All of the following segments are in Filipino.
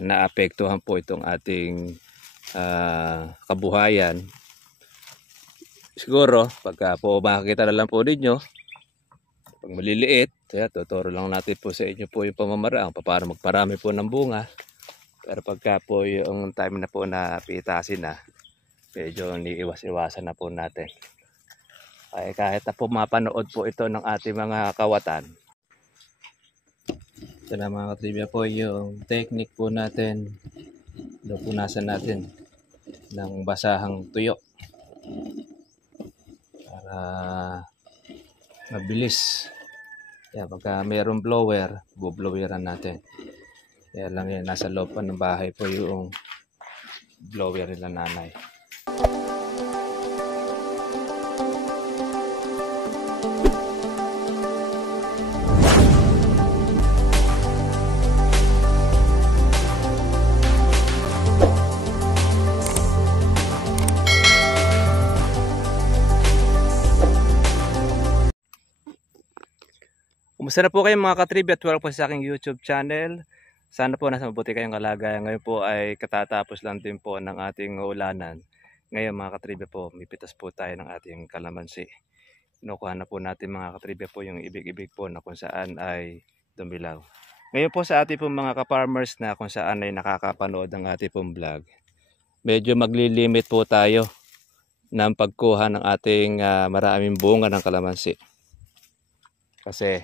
naapektuhan po itong ating kabuhayan. Siguro pagka po makikita na lang po ninyo pag maliliit, tuturo lang natin po sa inyo po yung pamamaraan paano magparami po ng bunga. Pero pagka po yung time na po na pitasin na, medyo niiwas-iwasan na po natin. Ay kahit na po mapanood po ito ng ating mga kawatan. Ito na mga katribya po yung technique po natin. Punasan natin ng basahang tuyo para mabilis. Kaya pagka mayroong blower, bubloweran natin. Kaya lang yan, nasa loob pa ng bahay po yung blower nila nanay. Kumusta na po kayo mga katribya at welcome po sa aking YouTube channel. Sana po nasa mabuti kayong kalagayan. Ngayon po ay katatapos lang din po ng ating ulanan. Ngayon mga katribya po, mipitas po tayo ng ating kalamansi. Kinukuha na po natin mga katribya po yung ibig-ibig po na kung saan ay dumilaw. Ngayon po sa ating po mga ka-farmers na kung saan ay nakakapanood ng ating pong vlog, medyo maglilimit po tayo ng pagkuha ng ating maraming bunga ng kalamansi. Kasi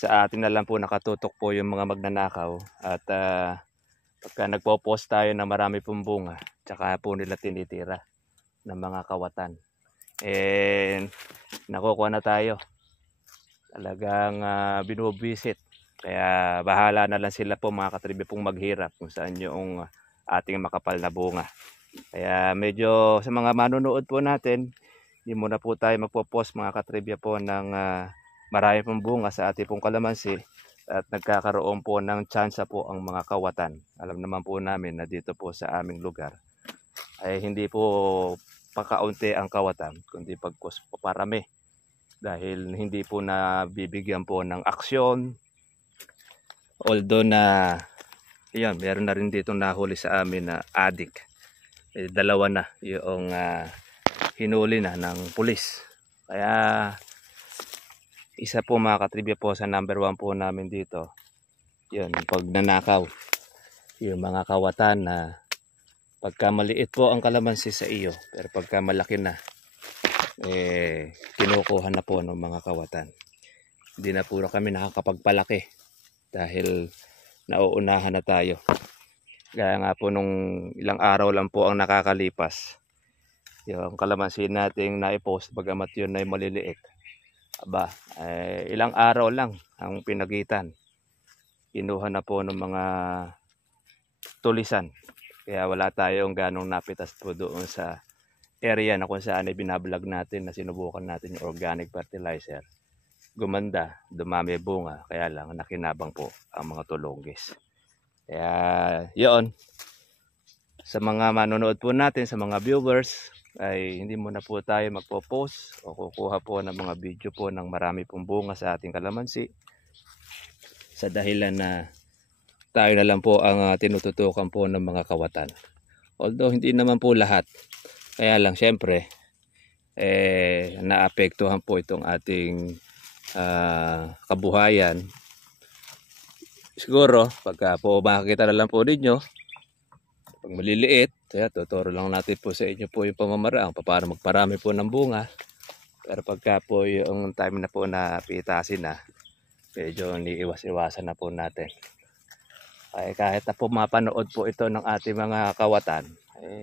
sa atin na lang po nakatutok po yung mga magnanakaw at pagka nagpo-post tayo na marami pong bunga, tsaka po nila tinitira ng mga kawatan. And nakukuha na tayo. Talagang binubisit. Kaya bahala na lang sila po mga katribya pong maghirap kung saan yung ating makapal na bunga. Kaya medyo sa mga manonood po natin, hindi muna po tayo magpo-post mga katribya po ng marami pong bunga sa ating pong kalamansi at nagkakaroon po ng tsansa po ang mga kawatan. Alam naman po namin na dito po sa aming lugar ay hindi po pakaunti ang kawatan kundi pagkus paparami dahil hindi po nabibigyan po ng aksyon. Although na yan, meron na rin dito nahuli sa amin na adik. Dalawa na yung hinuli na ng pulis. Kaya isa po mga katribya po sa number 1 po namin dito, yun, pag nanakaw yung mga kawatan na pagka maliit po ang kalamansi sa iyo, pero pagka malaki na, kinukuha na po ng mga kawatan. Hindi na puro kami nakakapagpalaki dahil nauunahan na tayo. Gaya nga po nung ilang araw lang po ang nakakalipas, yung kalamansi nating naipost, bagamat yun ay maliliit. Aba, ilang araw lang ang pinagitan. Kinuha na po ng mga tulisan. Kaya wala tayong ganong napitas po doon sa area na kung saan ay binablog natin na sinubukan natin yung organic fertilizer. Gumanda, dumami bunga. Kaya lang nakinabang po ang mga tulunggis. Kaya yun. Sa mga manonood po natin, sa mga viewers, ay hindi muna po tayo magpo-post o kukuha po ng mga video po ng marami pong bunga sa ating kalamansi sa dahilan na tayo na lang po ang tinututukan po ng mga kawatan. Although hindi naman po lahat, kaya lang syempre naapektuhan po itong ating kabuhayan. Siguro pagka po makikita na lang po ninyo pag maliliit, tuturo lang natin po sa inyo po yung pamamaraan paano magparami po ng bunga. Pero pagka po yung time na po na pitasin na, medyo niiwas-iwasan na po natin. Ay kahit na po mapanood po ito ng ating mga kawatan,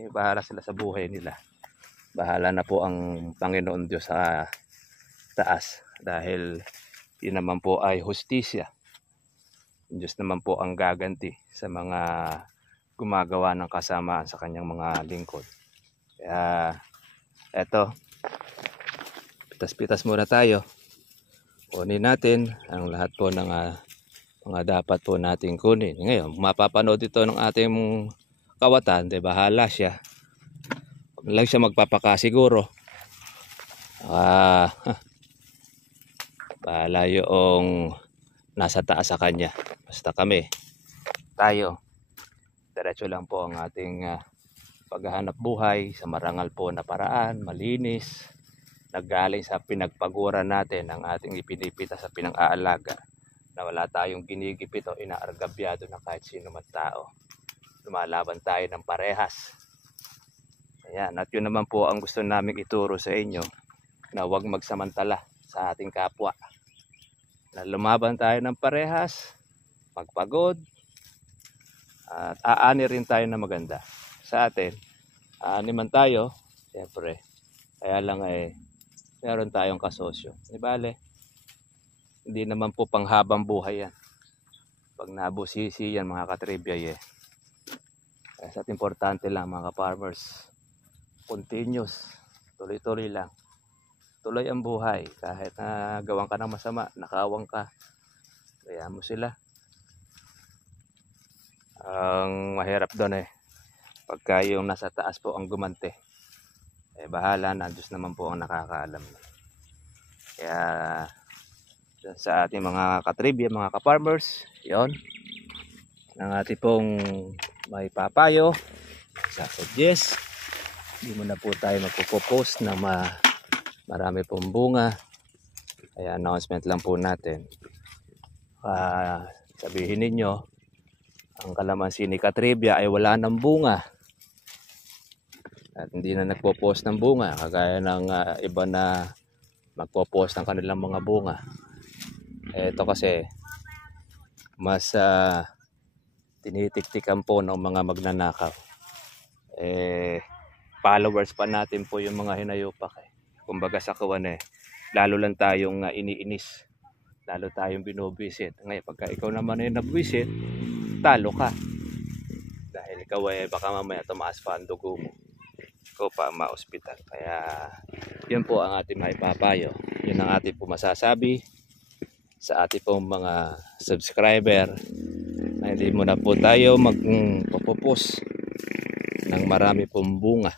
bahala sila sa buhay nila. Bahala na po ang Panginoon Diyos sa taas dahil yun naman po ay hustisya. Diyos naman po ang gaganti sa mga gumagawa ng kasamaan sa kanyang mga lingkod. Kaya eto, pitas-pitas muna tayo. Kunin natin ang lahat po ng mga dapat po natin kunin. Ngayon, mapapanood ito ng ating kawatan, di bahala siya. Huwag lang siya magpapakasiguro. Bahala yung nasa taas sa kanya. Basta kami, tayo. Diretso lang po ang ating paghahanap buhay sa marangal po na paraan, malinis, naggaling sa pinagpaguran natin ang ating ipinipita sa pinang-aalaga, na wala tayong ginigipit o inaargabyado na kahit sino man tao. Lumalaban tayo ng parehas. Ayan, at yun naman po ang gusto namin ituro sa inyo, na huwag magsamantala sa ating kapwa. Na lumaban tayo ng parehas, pagpagod, at aani rin tayo na maganda. Sa atin, aani man tayo, siyempre, kaya lang meron tayong kasosyo. Di bale, hindi naman po panghabang buhay yan. Pag nabusisi yan mga katribya Kaya importante lang mga farmers, continuous, tuloy-tuloy lang. Tuloy ang buhay, kahit na gawan ka ng masama, nakawang ka, kaya mo sila. Ang mahirap doon pagka yung nasa taas po ang gumante, bahala na, Diyos naman po ang nakakaalam. Kaya sa ating mga katribya, mga ka-farmers, yon ang ating pong may papayo sa suggest. Hindi mo na po tayo magpo-post na marami pong bunga. Kaya announcement lang po natin. Sabihin ninyo, ang kalamansi ni Katribya ay wala ng bunga at hindi na nagpo-post ng bunga, kagaya ng iba na magpo-post ng kanilang mga bunga. Ito kasi mas tinitiktikan po ng mga magnanakaw. Followers pa natin po yung mga hinayupak. Kumbaga sa kawan lalo lang tayong iniinis, lalo tayong binobisit. Ngayon pagka ikaw naman ay nabwisit, talo ka. Dahil ikaw baka mamaya tumaas pa ang dugo mo, ikaw pa ma-hospital. Kaya yun po ang ating maipapayo. Yun ang ating po masasabi sa ating pong mga subscriber, na hindi muna po tayo magpo-post ng marami pong bunga.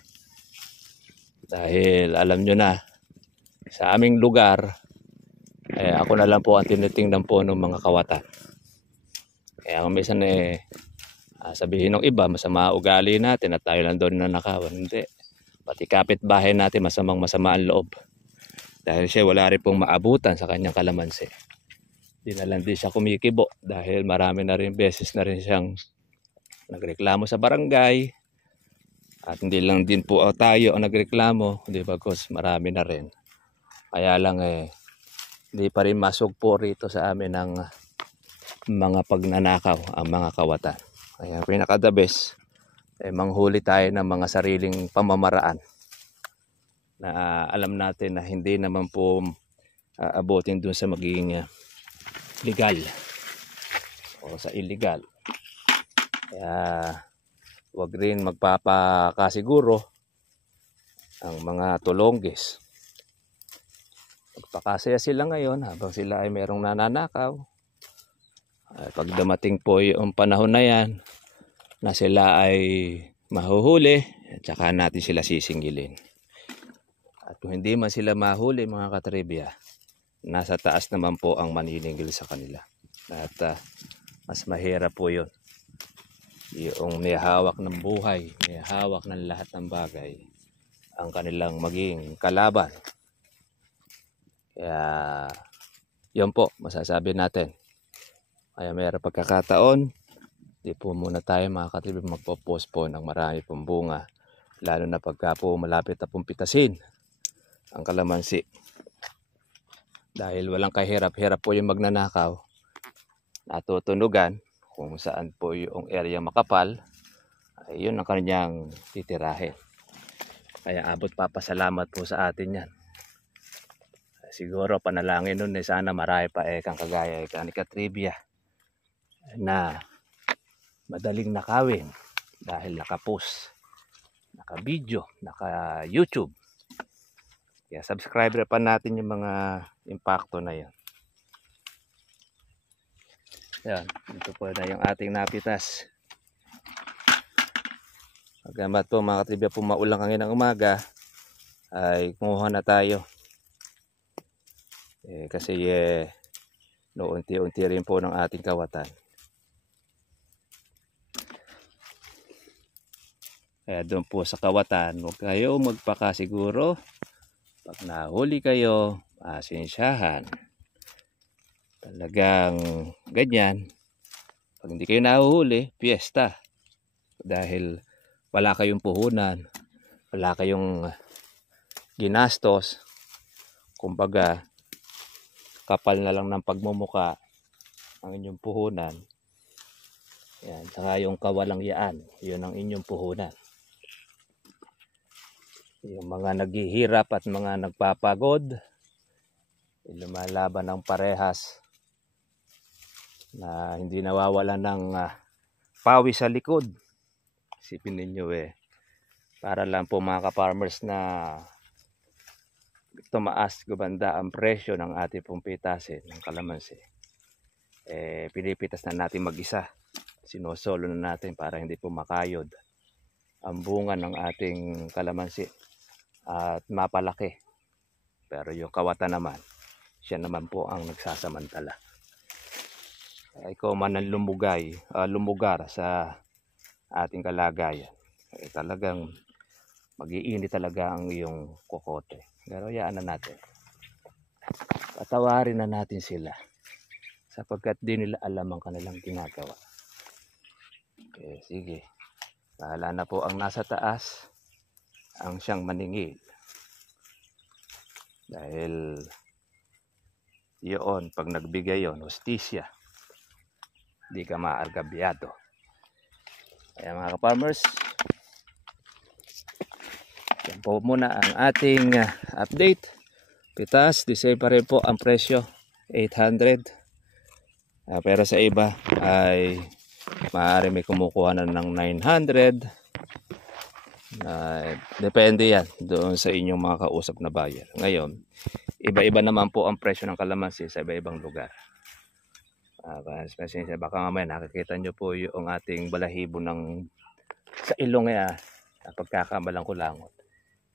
Dahil alam nyo na, sa aming lugar, ako na lang po ang tinitingnan po ng mga kawatan. Kaya kung minsan sabihin ng iba, masama ugali natin at tayo lang doon na nakawan. Hindi. Pati kapitbahay natin masama ang loob. Dahil siya wala rin pong maabutan sa kanyang kalamansi. Di na lang din siya kumikibo dahil marami na rin beses na rin siyang nagreklamo sa barangay. At hindi lang din po tayo ang nagreklamo, di ba, because marami na rin. Kaya lang hindi pa rin masugpo rito sa amin ng mga pagnanakaw ang mga kawatan. Kaya pinaka-the best, manghuli tayo ng mga sariling pamamaraan na alam natin na hindi naman po abutin dun sa magiging legal o sa illegal. Kaya wag rin magpapakasiguro ang mga tulonggis. Magpakasaya sila ngayon habang sila ay merong nananakaw. Pag dumating po yung panahon na yan na sila ay mahuhuli, at saka natin sila sisingilin. At kung hindi man sila mahuli mga katribya, nasa taas naman po ang maniningil sa kanila. At mas mahirap po yun. Yung may hawak ng buhay, may hawak ng lahat ng bagay, ang kanilang maging kalaban. Kaya yun po masasabi natin. Kaya mayroong pagkakataon, di po muna tayo mga katribya magpo-post po ng marami pong bunga, lalo na pagka po malapit na pong pitasin ang kalamansi. Dahil walang kahirap-hirap po yung magnanakaw, natutunugan kung saan po yung area makapal, ay yun ang kanyang titirahin. Kaya abot papasalamat po sa atin yan. Siguro panalangin nun sana marami pa kang kagaya ni Katribya na madaling nakawin dahil naka-post, naka-video, naka-YouTube. Kaya subscriber pa natin yung mga impacto na yan. Yan, ito po na yung ating napitas. Pagamat po mga katribya po maulang hangin ng umaga, ay kumuha na tayo. Kasi no unti-unti rin po ng ating kawatan. Kaya doon po sa kawatan, huwag kayo magpakasiguro. Pag nahuli kayo, pasensyahan. Talagang ganyan. Pag hindi kayo nahuhuli, piyesta. Dahil wala kayong puhunan, wala kayong ginastos. Kumbaga, kapal na lang ng pagmumuka ang inyong puhunan. Yan, saka yung kawalangyaan, yun ang inyong puhunan. Yung mga naghihirap at mga nagpapagod, lumalaban ng parehas na hindi nawawalan ng pawis sa likod. Isipin ninyo para lang po mga ka-farmers na tumaas gumanda ang presyo ng ating pong pitasin ng kalamansi. Pinipitas na natin mag-isa. Sinosolo na natin para hindi po makayod ang bunga ng ating kalamansi at mapalaki. Pero yung kawatan naman, siya naman po ang nagsasamantala. Ikaw man ang lumugar sa ating kalagayan, talagang mag-iinit talaga ang iyong kokote. Pero yaan na natin. Patawarin na natin sila sapagkat di nila alam ang kanilang ginagawa. Okay, sige. Bahala na po ang nasa taas ang siyang maningil. Dahil yun, pag nagbigay yun, hostisya, di ka maargabyado. Kaya mga ka-farmers, yan po muna ang ating update. Pitas, di same pa rin po ang presyo, 800. Pero sa iba ay maaari may kumukuha na ng 900. Depende yan doon sa inyong mga kausap na buyer. Ngayon, iba-iba naman po ang presyo ng kalamansi sa iba-ibang lugar. Baka mamaya nakikita nyo po yung ating balahibo ng sa ilong pagkakamalang kulangot.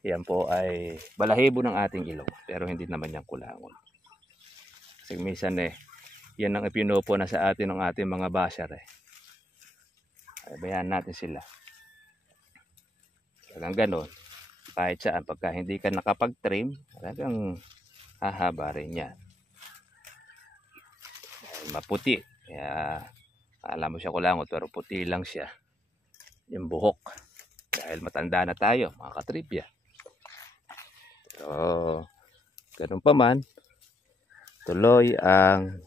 Yan po ay balahibo ng ating ilong, pero hindi naman yan kulangot. Kasi minsan yan ang ipinupo na sa atin ng ating mga basher Bayan natin sila. Talagang ganon. Kahit saan, pagka hindi ka nakapag-trim, talagang hahaba rin yan. Maputi. Kaya, alam mo siya kulangot, pero puti lang siya. Yung buhok. Dahil matanda na tayo, mga katribya. Pero, ganun pa man, tuloy ang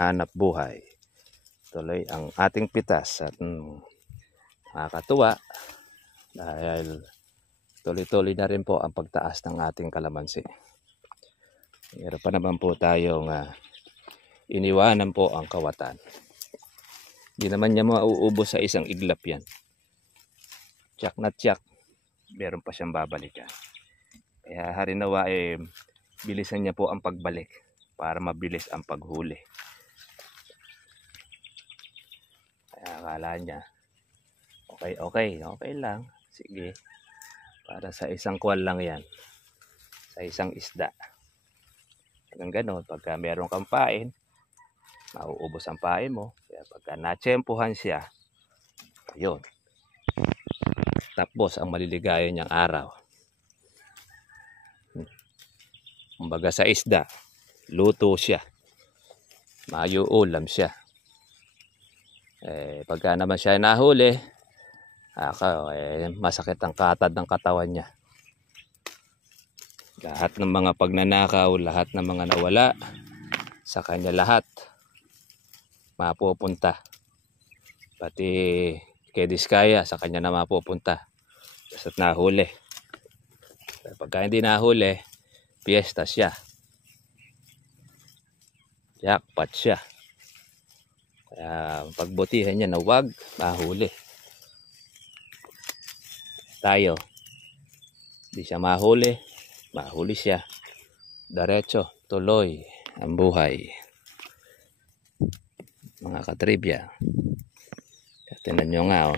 hanap buhay. Tuloy ang ating pitas at nakakatuwa dahil tuloy-tuloy na rin po ang pagtaas ng ating kalamansi. Meron pa naman po tayong iniwanan po ang kawatan. Hindi naman niya mauubos sa isang iglap yan. Tiyak na tiyak, meron pa siyang babalikan. Kaya harinawa bilisan niya po ang pagbalik para mabilis ang paghuli. Kaya akala niya, okay lang. Sige, para sa isang kuwan lang yan. Sa isang isda. Hanggang ganon, pagka meron kang pain, mauubos ang pain mo. Kaya pagka natsempuhan siya, yun. Tapos ang maliligaya niyang araw. Kumbaga sa isda, luto siya. Mayo ulam siya. Pagka naman siya nahuli, masakit ang katad ng katawan niya. Lahat ng mga pagnanakaw, lahat ng mga nawala, sa kanya lahat mapupunta. Pati kay Diskaya, sa kanya na mapupunta. Basta't nahuli. Pagka hindi nahuli, piyesta siya. Jackpot siya. Kaya pagbutihan niya na wag mahuli. Tayo, di siya mahuli, mahuli siya. Diretso, tuloy ang buhay. Mga katribya. Tingnan nyo nga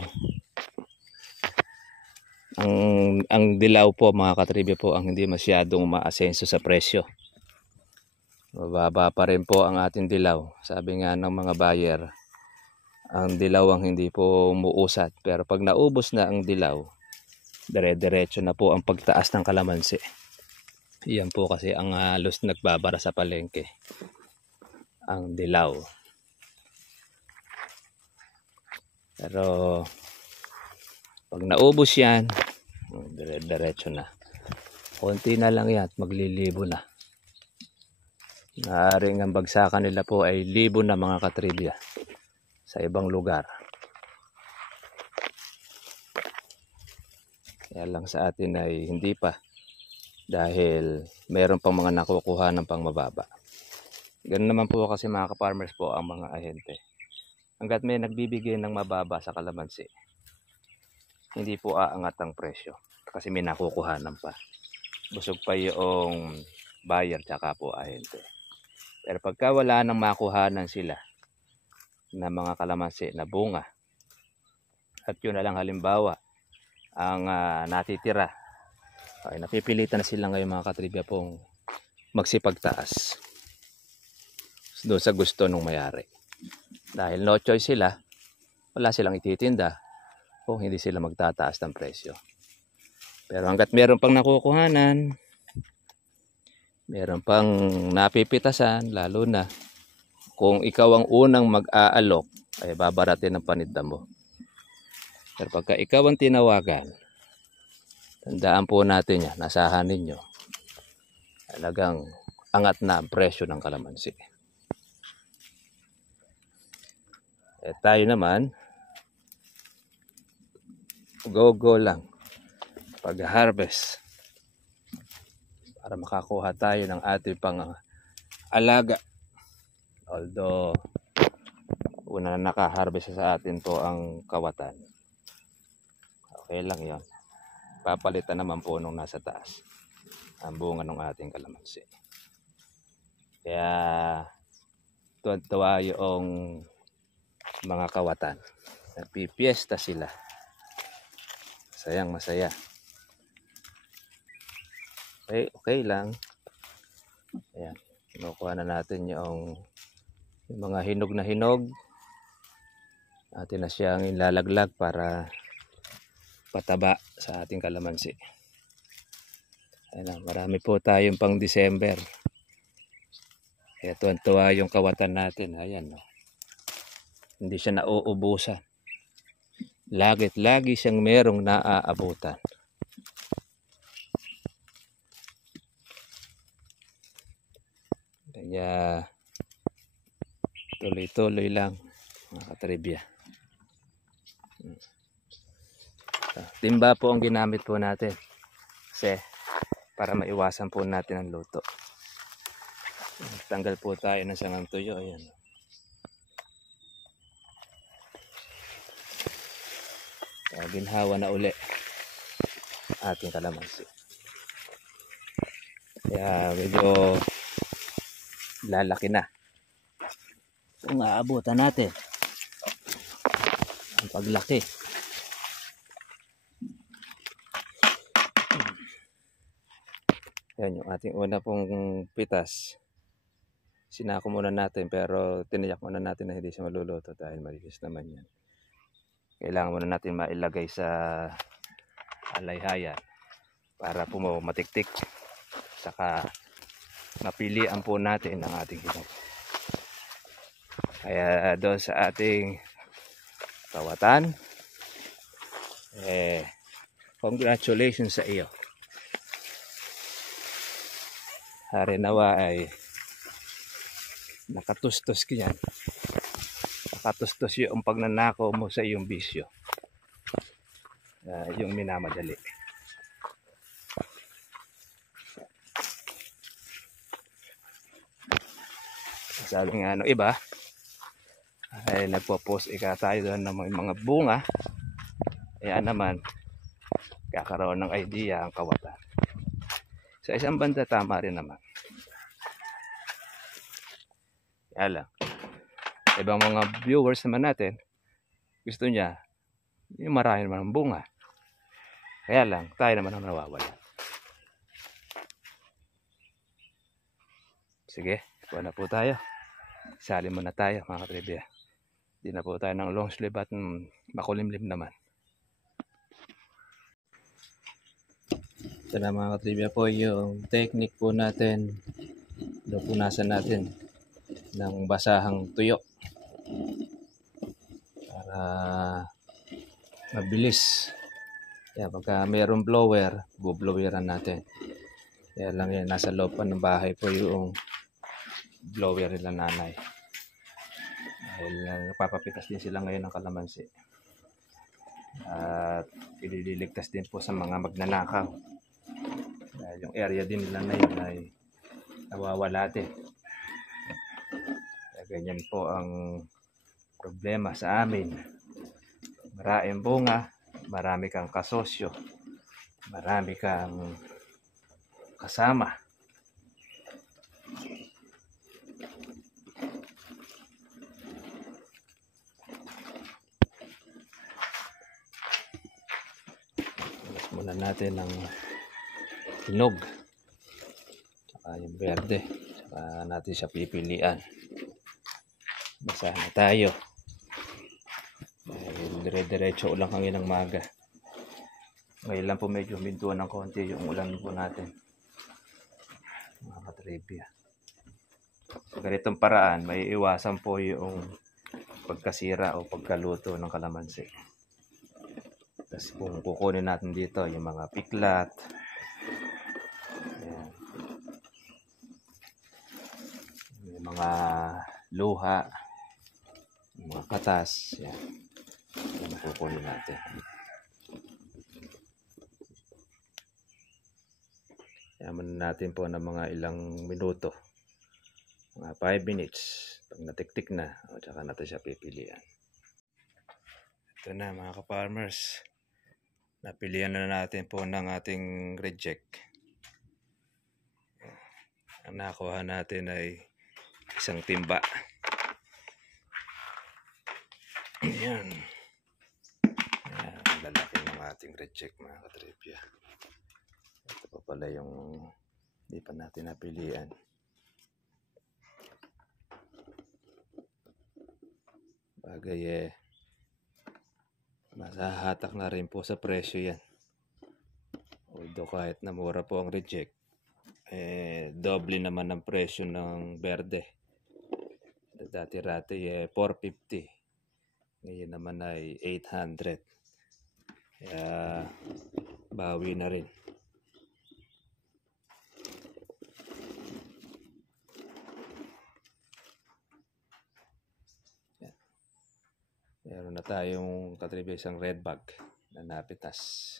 Ang dilaw po mga katribya po ang hindi masyadong maasenso sa presyo. Mababa pa rin po ang ating dilaw. Sabi nga ng mga buyer, ang dilaw ang hindi po umuusat. Pero pag naubos na ang dilaw, dire-diretso na po ang pagtaas ng kalamansi. Iyan po kasi ang halos nagbabara sa palengke, ang dilaw. Pero pag naubos yan, dire-diretso na. Konti na lang yan at maglilibo na. Maaaring ang bagsakan nila po ay libo na mga katribya sa ibang lugar. Kaya lang sa atin ay hindi pa, dahil meron pang mga nakukuha ng pang mababa. Ganun naman po kasi mga ka-farmers po ang mga ahente. Hanggat may nagbibigay ng mababa sa kalamansi, hindi po aangat ang presyo kasi may nakukuhanan pa. Busog pa yung buyer tsaka po ahente. Pero pagka wala nang makuhanan sila na mga kalamansi na bunga, at yun na lang halimbawa ang natitira, ay napipilitan na sila ngayon mga katribya pong magsipagtaas doon sa gusto ng mayari. Dahil no choice sila, wala silang ititinda kung hindi sila magtataas ng presyo. Pero hanggat meron pang nakukuhanan, meron pang napipitasan, lalo na kung ikaw ang unang mag-aalok, ay babaratin ang paninda mo. Pero pagka ikaw ang tinawagan, tandaan po natin yan, nasahan ninyo, talagang angat na ang presyo ng kalamansi. Tayo naman, go lang pag-harvest para makakuha tayo ng ating pang alaga. Although una na naka-harvest sa atin po ang kawatan, okay lang yon. Papalitan naman po nung nasa taas ang bunga ng ating kalamansi. Kaya tuwa yung mga kawatan, nagpipiesta sila, masaya. Okay lang. Ayan, kinukuha na natin yung mga hinog na hinog. Atin na siyang ilalaglag para pataba sa ating kalamansi. Ayan, marami po tayong pang December. Kaya tuwan-tuwa yung kawatan natin. Ayan, no? Hindi siya nauubusan. Lagi siyang merong naaabutan. Kaya tuloy-tuloy lang mga katribya. Timba po ang ginamit po natin kasi para maiwasan po natin ang luto. Tanggal po tayo ng sangang tuyo. Ayan. Ginhawa na uli ating kalamansi. Kaya medyo lalaki na. Kung aabutan natin ang paglaki. Yan yung ating una pong pitas. Sinako muna natin pero tiniyak muna natin na hindi siya maluluto dahil malinis naman yan. Kailangan muna natin mailagay sa alayhayan para po matiktik. Saka mapilian po natin ang ating hinog. Kaya doon sa ating kawatan, congratulations sa iyo. Hari nawa ay nakatustos ka yan. Nakatustos yung pagnanakaw mo sa iyong bisyo. Yung minamadali. Sabi nga iba ay nagpo-post tayo doon ng mga bunga. Ayan naman, kakaroon ng idea ang kawatan. Sa isang banda tama rin naman. Kaya lang, ibang mga viewers naman natin, gusto niya yung marami naman ng bunga. Kaya lang, tayo naman ang nawawala. Sige, kuha na po tayo. Sali muna tayo mga katribya. Hindi na po tayo ng long sleeve at makulimlim naman. Ito na mga katribya po yung technique po natin. Punasan natin ng basahang tuyo para mabilis. Kaya pagka mayroong blower, bubloweran natin. Kaya lang yan, nasa loob pa ng bahay po yung blower nila nanay. Dahil napapapitas din sila ngayon ng kalamansi. At ilililigtas din po sa mga magnanakaw. Dahil yung area din nila na yun ay nawawala din. Kaya ganyan po ang problema sa amin. Maraming bunga, marami kang kasosyo, marami kang kasama. Alas muna natin ng hinog, saka yung berde, saka natin siya pipilian. Basahan na tayo. Dahil dire-diretso ulang hangin ng maga. Ngayon lang po medyo humintuan ng konti yung ulan po natin. Mga katribya. Sa ganitong paraan, may iwasan po yung pagkasira o pagkaluto ng kalamansi. Tapos kung kukunin natin dito yung mga piklat, ayan, yung mga luha, yung mga katas, yan. Yan ang kukunin natin. Yaman natin po ng mga ilang minuto. Mga 5 minutes. Pag natiktik na, o tsaka natin siya pipilian. Ito na mga ka-farmers. Napilian na natin po ng ating reject. Ang nakuha natin ay isang timba. Ayan. Ayan, ang lalaki ng ating reject mga katribya. Ito pa pala yung hindi pa natin napilian. Bagay masahatak na rin po sa presyo yan. Although kahit na mura po ang reject, doble naman ang presyo ng berde. Dati-rati 450. Ngayon naman ay 800. Kaya bawi na rin. Meron na tayong katribya isang red bag na napitas.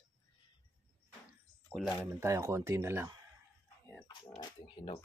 Kulangin man tayo konti na lang. Yan ang ating hinog.